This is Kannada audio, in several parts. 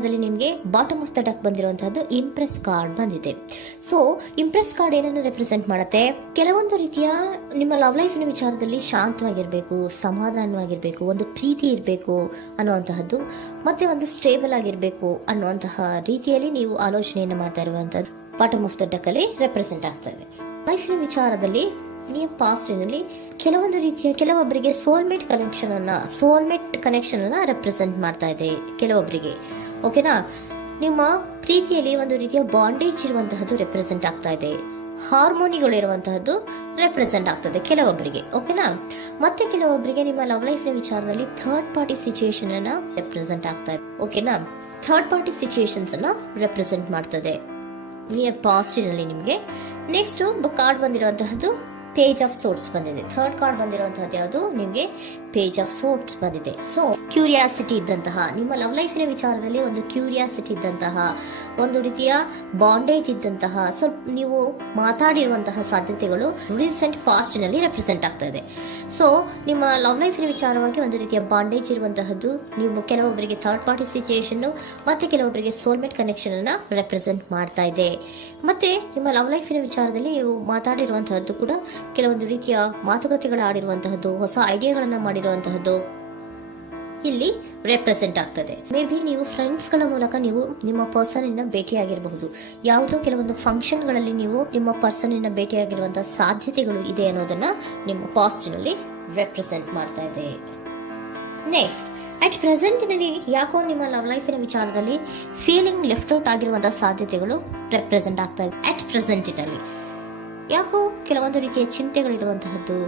ವಿಚಾರದಲ್ಲಿ ನಿಮಗೆ ಬಾಟಮ್ ಆಫ್ ದ ಡಕ್ ಬಂದಿರುವಂತಹದ್ದು ಇಂಪ್ರೆಸ್ ಕಾರ್ಡ್ ಬಂದಿದೆ. ಸೊ ಇಂಪ್ರೆಸ್ ಕಾರ್ಡ್ ಏನನ್ನು ರೆಪ್ರೆಸೆಂಟ್ ಮಾಡುತ್ತೆ? ಕೆಲವೊಂದು ರೀತಿಯ ನಿಮ್ಮ ಲವ್ ಲೈಫಿನ ವಿಚಾರದಲ್ಲಿ ಶಾಂತವಾಗಿರ್ಬೇಕು, ಸಮಾಧಾನವಾಗಿರ್ಬೇಕು, ಒಂದು ಪ್ರೀತಿ ಇರಬೇಕು ಅನ್ನುವಂತಹದ್ದು, ಮತ್ತೆ ಒಂದು ಸ್ಟೇಬಲ್ ಆಗಿರ್ಬೇಕು ಅನ್ನುವಂತಹ ರೀತಿಯಲ್ಲಿ ನೀವು ಆಲೋಚನೆಯನ್ನು ಮಾಡ್ತಾ ಇರುವಂತಹದ್ದು ಬಾಟಮ್ ಆಫ್ ದ ಡಕ್ ಅಲ್ಲಿ ರೆಪ್ರೆಸೆಂಟ್ ಆಗ್ತದೆ. ಲೈಫಿನ ವಿಚಾರದಲ್ಲಿ ನೀವು ಪಾಸ್ಟಿನಲ್ಲಿ ಕೆಲವೊಂದು ರೀತಿಯ ಕೆಲವೊಬ್ಬರಿಗೆ ಸೋಲ್ಮೇಟ್ ಕನೆಕ್ಷನ್ ಅನ್ನ ರೆಪ್ರೆಸೆಂಟ್ ಮಾಡ್ತಾ ಇದೆ ಕೆಲವೊಬ್ಬರಿಗೆ. ಓಕೆನಾ? ನಿಮ್ಮ ಪ್ರೀತಿಯಲ್ಲಿ ಒಂದು ರೀತಿಯ ಬಾಂಡೇಜ್ ಇರುವಂತಹದ್ದು ರೆಪ್ರೆಸೆಂಟ್ ಆಗ್ತಾ ಇದೆ. ಹಾರ್ಮೋನಿಗಳು ಇರುವಂತಹದ್ದು ರೆಪ್ರೆಸೆಂಟ್ ಆಗ್ತದೆ ಕೆಲವೊಬ್ಬರಿಗೆ. ಓಕೆನಾ? ಮತ್ತೆ ಕೆಲವೊಬ್ಬರಿಗೆ ನಿಮ್ಮ ಲವ್ ಲೈಫ್ ನ ವಿಚಾರದಲ್ಲಿ ಥರ್ಡ್ ಪಾರ್ಟಿ ಸಿಚುಯೇಷನ್ ಅನ್ನ ರೆಪ್ರೆಸೆಂಟ್ ಆಗ್ತಾ ಇದೆ. ಓಕೆನಾ? ಥರ್ಡ್ ಪಾರ್ಟಿ ಸಿಚುಯೇಷನ್ಸ್ ಅನ್ನ ರೆಪ್ರೆಸೆಂಟ್ ಮಾಡ್ತದೆ ನಿಯರ್ ಪಾಸ್ಟಿನಲ್ಲಿ ನಿಮಗೆ. ನೆಕ್ಸ್ಟ್ ಕಾರ್ಡ್ ಬಂದಿರುವಂತಹದ್ದು ಪೇಜ್ ಆಫ್ ಸೋರ್ಟ್ಸ್ ಬಂದಿದೆ. ಥರ್ಡ್ ಕಾರ್ಡ್ ಬಂದಿರುವಂತಹದ್ದು ಯಾವುದು? ನಿಮಗೆ ಪೇಜ್ ಆಫ್ ಸೋರ್ಟ್ಸ್ ಬಂದಿದೆ. ಸೊ ಕ್ಯೂರಿಯಾಸಿಟಿ ಇದ್ದಂತಹ, ನಿಮ್ಮ ಲವ್ ಲೈಫಿನ ವಿಚಾರದಲ್ಲಿ ಒಂದು ಕ್ಯೂರಿಯಾಸಿಟಿ ಇದ್ದಂತಹ, ಒಂದು ರೀತಿಯ ಬಾಂಡೇಜ್ ಇದ್ದಂತಹ, ಸ್ವಲ್ಪ ನೀವು ಮಾತಾಡಿರುವಂತಹ ಸಾಧ್ಯತೆಗಳು ರೀಸೆಂಟ್ ಪಾಸ್ಟ್ ನಲ್ಲಿ ರೆಪ್ರೆಸೆಂಟ್ ಆಗ್ತಾ ಇದೆ. ಸೊ ನಿಮ್ಮ ಲವ್ ಲೈಫಿನ ವಿಚಾರವಾಗಿ ಒಂದು ರೀತಿಯ ಬಾಂಡೇಜ್ ಇರುವಂತಹದ್ದು, ನೀವು ಕೆಲವೊಬ್ಬರಿಗೆ ಥರ್ಡ್ ಪಾರ್ಟಿ ಸಿಚುಯೇಷನ್ ಮತ್ತೆ ಕೆಲವೊಬ್ಬರಿಗೆ ಸೋಲ್ಮೇಟ್ ಕನೆಕ್ಷನ್ ಅನ್ನ ರೆಪ್ರೆಸೆಂಟ್ ಮಾಡ್ತಾ ಇದೆ. ಮತ್ತೆ ನಿಮ್ಮ ಲವ್ ಲೈಫಿನ ವಿಚಾರದಲ್ಲಿ ನೀವು ಮಾತಾಡಿರುವಂತಹದ್ದು ಕೂಡ ಕೆಲವೊಂದು ರೀತಿಯ ಮಾತುಕತೆಗಳು ಆಡಿರುವಂತಹದ್ದು, ಹೊಸ ಐಡಿಯಾಗಳನ್ನ ಮಾಡಿರುವಂತಹದ್ದು ಇಲ್ಲಿ ರೆಪ್ರೆಸೆಂಟ್ ಆಗ್ತದೆ. ಮೇ ಬಿ ನೀವು ಫ್ರೆಂಡ್ಸ್ ಗಳ ಮೂಲಕ ನೀವು ನಿಮ್ಮ ಪರ್ಸನ್ ಅನ್ನ ಭೇಟಿಯಾಗಿರಬಹುದು. ಯಾವುದೋ ಕೆಲವೊಂದು ಫಂಕ್ಷನ್ ಗಳಲ್ಲಿ ನೀವು ನಿಮ್ಮ ಪರ್ಸನ್ ಅನ್ನ ಭೇಟಿಯಾಗಿರುವಂತಹ ಸಾಧ್ಯತೆಗಳು ಇದೆ ಅನ್ನೋದನ್ನ ನಿಮ್ಮ ಪಾಸ್ಟ್ ನಲ್ಲಿ ರೆಪ್ರೆಸೆಂಟ್ ಮಾಡ್ತಾ ಇದೆ. ನೆಕ್ಸ್ಟ್, ಅಟ್ ಪ್ರೆಸೆಂಟ್ ನಲ್ಲಿ ಯಾಕೋ ನಿಮ್ಮ ಲವ್ ಲೈಫಿನ ವಿಚಾರದಲ್ಲಿ ಫೀಲಿಂಗ್ ಲೆಫ್ಟ್ ಔಟ್ ಆಗಿರುವಂತಹ ಸಾಧ್ಯತೆಗಳು ರೆಪ್ರೆಸೆಂಟ್ ಆಗ್ತಾ ಇದೆ. ಅಟ್ ಪ್ರೆಸೆಂಟ್ ನಲ್ಲಿ ಯಾಕೋ ಕೆಲವೊಂದು ರೀತಿಯ ಚಿಂತೆಗಳಿರುವಂತಹದ್ದು,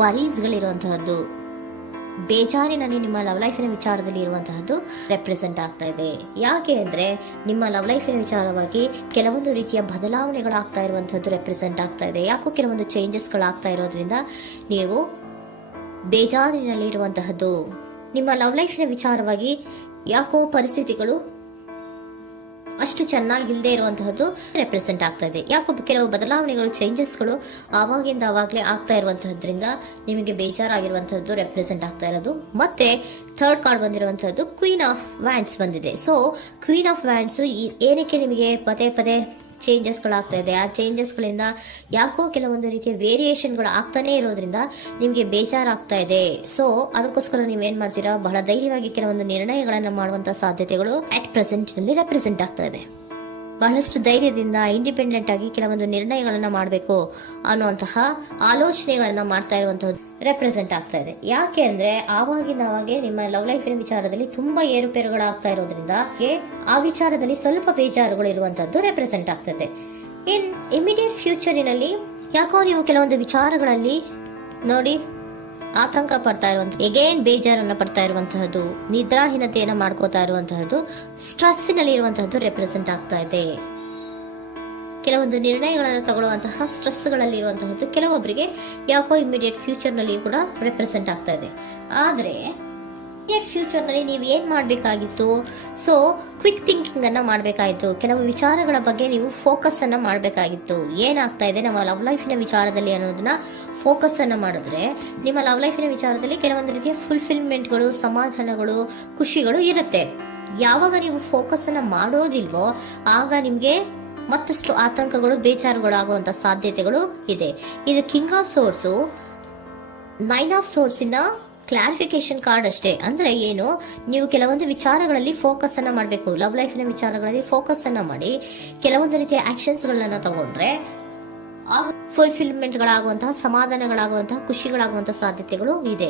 ವರೀಸ್ಗಳಿರುವಂತಹದ್ದು, ಬೇಜಾರಿನಲ್ಲಿ ನಿಮ್ಮ ಲವ್ ಲೈಫಿನ ವಿಚಾರದಲ್ಲಿ ಇರುವಂತಹದ್ದು ರೆಪ್ರೆಸೆಂಟ್ ಆಗ್ತಾ ಇದೆ. ಯಾಕೆ ಅಂದ್ರೆ ನಿಮ್ಮ ಲವ್ ಲೈಫಿನ ವಿಚಾರವಾಗಿ ಕೆಲವೊಂದು ರೀತಿಯ ಬದಲಾವಣೆಗಳಾಗ್ತಾ ಇರುವಂತಹದ್ದು ರೆಪ್ರೆಸೆಂಟ್ ಆಗ್ತಾ ಇದೆ. ಯಾಕೋ ಕೆಲವೊಂದು ಚೇಂಜಸ್ಗಳಾಗ್ತಾ ಇರೋದ್ರಿಂದ ನೀವು ಬೇಜಾರಿನಲ್ಲಿ ಇರುವಂತಹದ್ದು. ನಿಮ್ಮ ಲವ್ ಲೈಫಿನ ವಿಚಾರವಾಗಿ ಯಾಕೋ ಪರಿಸ್ಥಿತಿಗಳು ಅಷ್ಟು ಚೆನ್ನಾಗಿಲ್ಲದೆ ಇರುವಂತಹದ್ದು ರೆಪ್ರೆಸೆಂಟ್ ಆಗ್ತಾ ಇದೆ. ಯಾಕೋ ಕೆಲವು ಬದಲಾವಣೆಗಳು, ಚೇಂಜಸ್ಗಳು ಆವಾಗಿಂದ ಆವಾಗಲೇ ಆಗ್ತಾ ಇರುವಂತಹದ್ರಿಂದ ನಿಮಗೆ ಬೇಜಾರಾಗಿರುವಂತಹದ್ದು ರೆಪ್ರೆಸೆಂಟ್ ಆಗ್ತಾ ಇರೋದು. ಮತ್ತೆ ಥರ್ಡ್ ಕಾರ್ಡ್ ಬಂದಿರುವಂತಹದ್ದು ಕ್ವೀನ್ ಆಫ್ ವ್ಯಾಂಡ್ಸ್ ಬಂದಿದೆ. ಸೊ ಕ್ವೀನ್ ಆಫ್ ವ್ಯಾಂಡ್ಸ್ ಏನಕ್ಕೆ ನಿಮಗೆ ಪದೇ ಪದೇ ಚೇಂಜಸ್ಗಳಾಗ್ತಾ ಇದೆ? ಆ ಚೇಂಜಸ್ಗಳಿಂದ ಯಾಕೋ ಕೆಲವೊಂದು ರೀತಿಯ ವೇರಿಯೇಷನ್ಗಳು ಆಗ್ತಾನೆ ಇರೋದ್ರಿಂದ ನಿಮಗೆ ಬೇಜಾರಾಗ್ತಾ ಇದೆ. ಸೊ ಅದಕ್ಕೋಸ್ಕರ ನೀವೇನ್ ಮಾಡ್ತೀರಾ? ಬಹಳ ಧೈರ್ಯವಾಗಿ ಕೆಲವೊಂದು ನಿರ್ಣಯಗಳನ್ನ ಮಾಡುವಂತಹ ಸಾಧ್ಯತೆಗಳು ಅಟ್ ಪ್ರೆಸೆಂಟ್ ನಲ್ಲಿ ರೆಪ್ರೆಸೆಂಟ್ ಆಗ್ತಾ ಇದೆ. ಬಹಳಷ್ಟು ಧೈರ್ಯದಿಂದ ಇಂಡಿಪೆಂಡೆಂಟ್ ಆಗಿ ಕೆಲವೊಂದು ನಿರ್ಣಯಗಳನ್ನ ಮಾಡಬೇಕು ಅನ್ನುವಂತಹ ಆಲೋಚನೆಗಳನ್ನ ಮಾಡ್ತಾ ಇರುವಂತಹದ್ದು ರೆಪ್ರೆಸೆಂಟ್ ಆಗ್ತಾ ಇದೆ. ಯಾಕೆ ಅಂದ್ರೆ ಆವಾಗಿನ ಅವಾಗೆ ನಿಮ್ಮ ಲವ್ ಲೈಫಿನ ವಿಚಾರದಲ್ಲಿ ತುಂಬಾ ಏರುಪೇರುಗಳಾಗ್ತಾ ಇರೋದ್ರಿಂದ ಆ ವಿಚಾರದಲ್ಲಿ ಸ್ವಲ್ಪ ಬೇಜಾರುಗಳು ಇರುವಂತದ್ದು ರೆಪ್ರೆಸೆಂಟ್ ಆಗ್ತದೆ. ಇನ್ ಇಮಿಡಿಯೇಟ್ ಫ್ಯೂಚರಿನಲ್ಲಿ ಯಾಕೋ ನೀವು ಕೆಲವೊಂದು ವಿಚಾರಗಳಲ್ಲಿ ನೋಡಿ ಆತಂಕ ಪಡ್ತಾ ಇರುವಂತಹ, ಎಗೇನ್ ಬೇಜಾರನ್ನ ಪಡ್ತಾ ಇರುವಂತಹದ್ದು, ನಿದ್ರಾಹೀನತೆಯನ್ನ ಮಾಡ್ಕೋತಾ ಇರುವಂತಹದ್ದು, ಸ್ಟ್ರೆಸ್ಸಿನಲ್ಲಿ ಇರುವಂತಹದ್ದು ರೆಪ್ರೆಸೆಂಟ್ ಆಗ್ತಾ ಇದೆ. ಕೆಲವೊಂದು ನಿರ್ಣಯಗಳನ್ನು ತಗೊಳ್ಳುವಂತಹ ಸ್ಟ್ರೆಸ್ಗಳಲ್ಲಿ ಇರುವಂತಹದ್ದು ಕೆಲವೊಬ್ಬರಿಗೆ ಯಾಕೋ ಇಮಿಡಿಯೇಟ್ ಫ್ಯೂಚರ್ ನಲ್ಲಿ ಕೂಡ ರೆಪ್ರೆಸೆಂಟ್ ಆಗ್ತಾ ಇದೆ. ಆದ್ರೆ ಫ್ಯೂಚರ್ ನಲ್ಲಿ ನೀವು ಏನ್ ಮಾಡ್ಬೇಕಾಗಿತ್ತು? ಸೊ ಕ್ವಿಕ್ ಥಿಂಕಿಂಗ್ ಅನ್ನ ಮಾಡ್ಬೇಕಾಗಿತ್ತು. ಕೆಲವು ವಿಚಾರಗಳ ಬಗ್ಗೆ ನೀವು ಫೋಕಸ್ ಅನ್ನ ಮಾಡ್ಬೇಕಾಗಿತ್ತು. ಏನಾಗ್ತಾ ಇದೆ ನಮ್ಮ ಲವ್ ಲೈಫಿನ ವಿಚಾರದಲ್ಲಿ ಅನ್ನೋದನ್ನ ಫೋಕಸ್ ಅನ್ನ ಮಾಡಿದ್ರೆ ನಿಮ್ಮ ಲವ್ ಲೈಫಿನ ವಿಚಾರದಲ್ಲಿ ಕೆಲವೊಂದು ರೀತಿಯ ಫುಲ್ಫಿಲ್ಮೆಂಟ್ಗಳು, ಸಮಾಧಾನಗಳು, ಖುಷಿಗಳು ಇರುತ್ತೆ. ಯಾವಾಗ ನೀವು ಫೋಕಸ್ ಅನ್ನ ಮಾಡೋದಿಲ್ವೋ ಆಗ ನಿಮ್ಗೆ ಮತ್ತಷ್ಟು ಆತಂಕಗಳು, ಬೇಜಾರುಗಳು ಆಗುವಂತ ಸಾಧ್ಯತೆಗಳು ಇದೆ. ಇದು king of swords, nine of swords ಇನ ಕ್ಲಾರಿಫಿಕೇಶನ್ ಕಾರ್ಡ್ ಅಷ್ಟೇ. ಅಂದ್ರೆ ಏನು? ನೀವು ಕೆಲವೊಂದು ವಿಚಾರಗಳಲ್ಲಿ ಫೋಕಸ್ ಅನ್ನ ಮಾಡಬೇಕು. ಲವ್ ಲೈಫಿನ ವಿಚಾರಗಳಲ್ಲಿ ಫೋಕಸ್ ಅನ್ನ ಮಾಡಿ ಕೆಲವೊಂದು ರೀತಿಯ ಆಕ್ಷನ್ಸ್ ಗಳನ್ನ ತಗೊಂಡ್ರೆ ಫುಲ್ಫಿಲ್ಮೆಂಟ್ ಗಳಾಗುವಂತಹ, ಸಮಾಧಾನಗಳಾಗುವಂತಹ, ಖುಷಿಗಳಾಗುವಂತಹ ಸಾಧ್ಯತೆಗಳು ಇದೆ.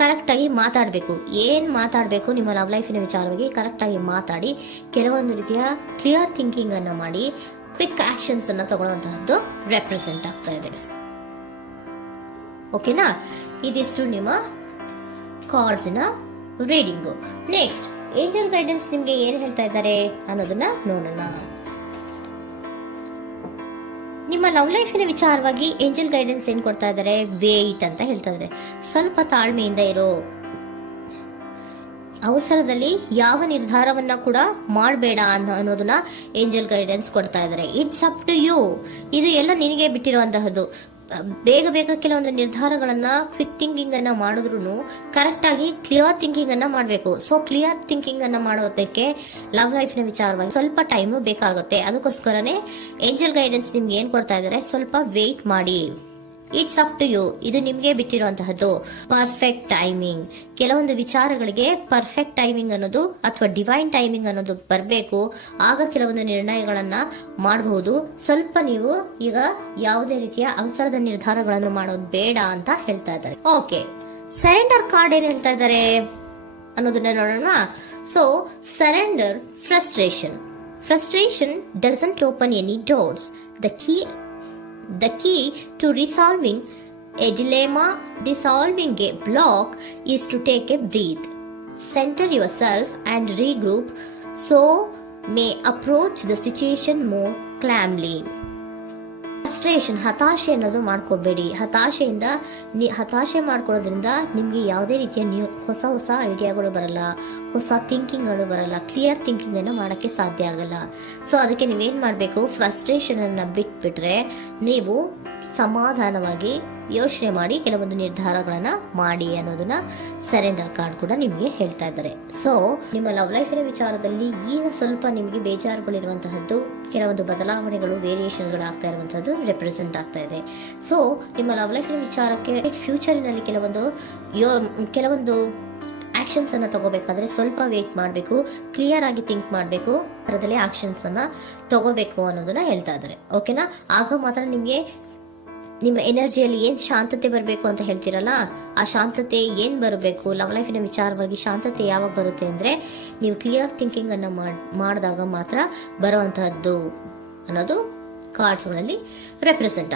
ಕರೆಕ್ಟ್ ಆಗಿ ಮಾತಾಡಬೇಕು. ಏನ್ ಮಾತಾಡಬೇಕು ನಿಮ್ಮ ಲವ್ ಲೈಫಿನ ವಿಚಾರವಾಗಿ ಕರೆಕ್ಟ್ ಆಗಿ ಮಾತಾಡಿ ಕೆಲವೊಂದು ರೀತಿಯ ಕ್ಲಿಯರ್ ಥಿಂಕಿಂಗ್ ಅನ್ನ ಮಾಡಿ ಕ್ವಿಕ್ ಆಕ್ಷನ್ಸ್ ಅನ್ನ ತಗೊಳ್ಳುವಂತಹದ್ದು ರೆಪ್ರೆಸೆಂಟ್ ಆಗ್ತಾ ಇದೆ. ಓಕೆನಾ? ಇದಿಷ್ಟು ನಿಮ್ಮ ಕಾರ್ಡ್ಸ್ ನ ರೀಡಿಂಗು. ನೆಕ್ಸ್ಟ್, ಏಂಜಲ್ ಗೈಡೆನ್ಸ್ ನಿಮ್ಗೆ ಏನ್ ಹೇಳ್ತಾ ಇದ್ದಾರೆ ಅನ್ನೋದನ್ನ ನೋಡೋಣ. ನಿಮ್ಮ ಲವ್ ಲೈಫಿನ ವಿಚಾರವಾಗಿ ಏಂಜಲ್ ಗೈಡೆನ್ಸ್ ಏನ್ ಕೊಡ್ತಾ ಇದ್ದಾರೆ? ವೇಟ್ ಅಂತ ಹೇಳ್ತಾ ಇದ್ದಾರೆ. ಸ್ವಲ್ಪ ತಾಳ್ಮೆಯಿಂದ ಇರೋ. ಅವಸರದಲ್ಲಿ ಯಾವ ನಿರ್ಧಾರವನ್ನ ಕೂಡ ಮಾಡಬೇಡ ಅನ್ನೋದನ್ನ ಏಂಜಲ್ ಗೈಡೆನ್ಸ್ ಕೊಡ್ತಾ ಇದ್ದಾರೆ. It's up to you. ಇದು ಎಲ್ಲ ನಿನಗೆ ಬಿಟ್ಟಿರುವಂತಹದ್ದು. ಬೇಗ ಬೇಗ ಕೆಲವೊಂದು ನಿರ್ಧಾರಗಳನ್ನ ಕ್ವಿಕ್ ಥಿಂಕಿಂಗ್ ಅನ್ನ ಮಾಡಿದ್ರು ಕರೆಕ್ಟ್ ಆಗಿ ಕ್ಲಿಯರ್ ಥಿಂಕಿಂಗ್ ಅನ್ನ ಮಾಡಬೇಕು. ಸೊ ಕ್ಲಿಯರ್ ಥಿಂಕಿಂಗ್ ಅನ್ನ ಮಾಡೋದಕ್ಕೆ ಲವ್ ಲೈಫ್ ನ ವಿಚಾರವಾಗಿ ಸ್ವಲ್ಪ ಟೈಮ್ ಬೇಕಾಗುತ್ತೆ. ಅದಕ್ಕೋಸ್ಕರನೇ ಏಂಜಲ್ ಗೈಡೆನ್ಸ್ ನಿಮ್ಗೆ ಏನ್ ಕೊಡ್ತಾ ಇದ್ದಾರೆ, ಸ್ವಲ್ಪ ವೇಟ್ ಮಾಡಿ. ಇಟ್ಸ್ ಅಪ್ ಟು ಯು, ಇದು ನಿಮ್ಗೆ ಬಿಟ್ಟಿರುವಂತಹದ್ದು. ಪರ್ಫೆಕ್ಟ್ ಟೈಮಿಂಗ್, ಕೆಲವೊಂದು ವಿಚಾರಗಳಿಗೆ ಪರ್ಫೆಕ್ಟ್ ಟೈಮಿಂಗ್ ಅನ್ನೋದು ಅಥವಾ ಡಿವೈನ್ ಟೈಮಿಂಗ್ ಅನ್ನೋದು ಬರಬೇಕು. ಆಗ ಕೆಲವೊಂದು ನಿರ್ಣಯಗಳನ್ನ ಮಾಡಬಹುದು. ಸ್ವಲ್ಪ ನೀವು ಈಗ ಯಾವುದೇ ರೀತಿಯ ಅವಸರದ ನಿರ್ಧಾರಗಳನ್ನು ಮಾಡೋದು ಬೇಡ ಅಂತ ಹೇಳ್ತಾ ಇದ್ದಾರೆ. ಓಕೆ, ಸರೆಂಡರ್ ಕಾರ್ಡ್ ಏನ್ ಹೇಳ್ತಾ ಇದ್ದಾರೆ ಅನ್ನೋದನ್ನ ನೋಡೋಣ. So surrender frustration doesn't open any doors. The key to resolving a dilemma, dissolving a block, is to take a breath, center yourself and regroup, so may approach the situation more calmly. Frustration, ಹತಾಶೆ ಅನ್ನೋದು ಮಾಡ್ಕೋಬೇಡಿ. ಹತಾಶೆ ಮಾಡ್ಕೊಳ್ಳೋದ್ರಿಂದ ನಿಮ್ಗೆ ಯಾವುದೇ ರೀತಿಯ ಹೊಸ ಐಡಿಯಾಗಳು ಬರಲ್ಲ, ಹೊಸ ಥಿಂಕಿಂಗ್ಗಳು ಬರಲ್ಲ, ಕ್ಲಿಯರ್ ಥಿಂಕಿಂಗ್ ಅನ್ನ ಮಾಡಕ್ಕೆ ಸಾಧ್ಯ ಆಗಲ್ಲ. ಸೊ ಅದಕ್ಕೆ ನೀವೇನ್ ಮಾಡ್ಬೇಕು, ಫ್ರಸ್ಟ್ರೇಷನ್ ಅನ್ನ ಬಿಟ್ಬಿಟ್ರೆ ನೀವು ಸಮಾಧಾನವಾಗಿ ಯೋಚನೆ ಮಾಡಿ ಕೆಲವೊಂದು ನಿರ್ಧಾರಗಳನ್ನ ಮಾಡಿ ಅನ್ನೋದನ್ನ ಸರೆಂಡರ್ ಕಾರ್ಡ್ ಕೂಡ ನಿಮ್ಗೆ ಹೇಳ್ತಾ ಇದ್ದಾರೆ. ಸೊ ನಿಮ್ಮ ಲವ್ ಲೈಫಿನ ವಿಚಾರದಲ್ಲಿ ಈಗ ಸ್ವಲ್ಪ ನಿಮಗೆ ಬೇಜಾರುಗಳಿರುವಂತಹದ್ದು, ಕೆಲವೊಂದು ಬದಲಾವಣೆಗಳು, ವೇರಿಯೇಷನ್ಗಳು ಆಗ್ತಾ ಇರುವಂತಹದ್ದು ರೆಪ್ರೆಸೆಂಟ್ ಆಗ್ತಾ ಇದೆ. ಸೊ ನಿಮ್ಮ ಲವ್ ಲೈಫಿನ ವಿಚಾರಕ್ಕೆ ಫ್ಯೂಚರಿನಲ್ಲಿ ಕೆಲವೊಂದು ಆಕ್ಷನ್ಸ್ ಅನ್ನ ತಗೋಬೇಕಾದ್ರೆ ಸ್ವಲ್ಪ ವೇಟ್ ಮಾಡಬೇಕು, ಕ್ಲಿಯರ್ ಆಗಿ ಥಿಂಕ್ ಮಾಡಬೇಕು, ಅದರಲ್ಲಿ ಆಕ್ಷನ್ಸ್ ಅನ್ನ ತಗೋಬೇಕು ಅನ್ನೋದನ್ನ ಹೇಳ್ತಾ ಇದ್ದಾರೆ. ಓಕೆನಾ? ಆಗ ಮಾತ್ರ ನಿಮ್ಗೆ ನಿಮ್ಮ ಎನರ್ಜಿಯಲ್ಲಿ ಏನ್ ಶಾಂತತೆ ಬರಬೇಕು ಅಂತ ಹೇಳ್ತಿರಲ್ಲ, ಆ ಶಾಂತತೆ ಏನ್ ಬರಬೇಕು, ಲವ್ ಲೈಫಿನ ವಿಚಾರವಾಗಿ ಶಾಂತತೆ ಯಾವಾಗ ಬರುತ್ತೆ ಅಂದ್ರೆ ನೀವು ಕ್ಲಿಯರ್ ಥಿಂಕಿಂಗ್ ಅನ್ನ ಮಾಡಿದಾಗ ಮಾತ್ರ ಬರುವಂತಹದ್ದು ಅನ್ನೋದು ಕಾರ್ಡ್ಸ್ ಗಳಲ್ಲಿ ರೆಪ್ರೆಸೆಂಟ್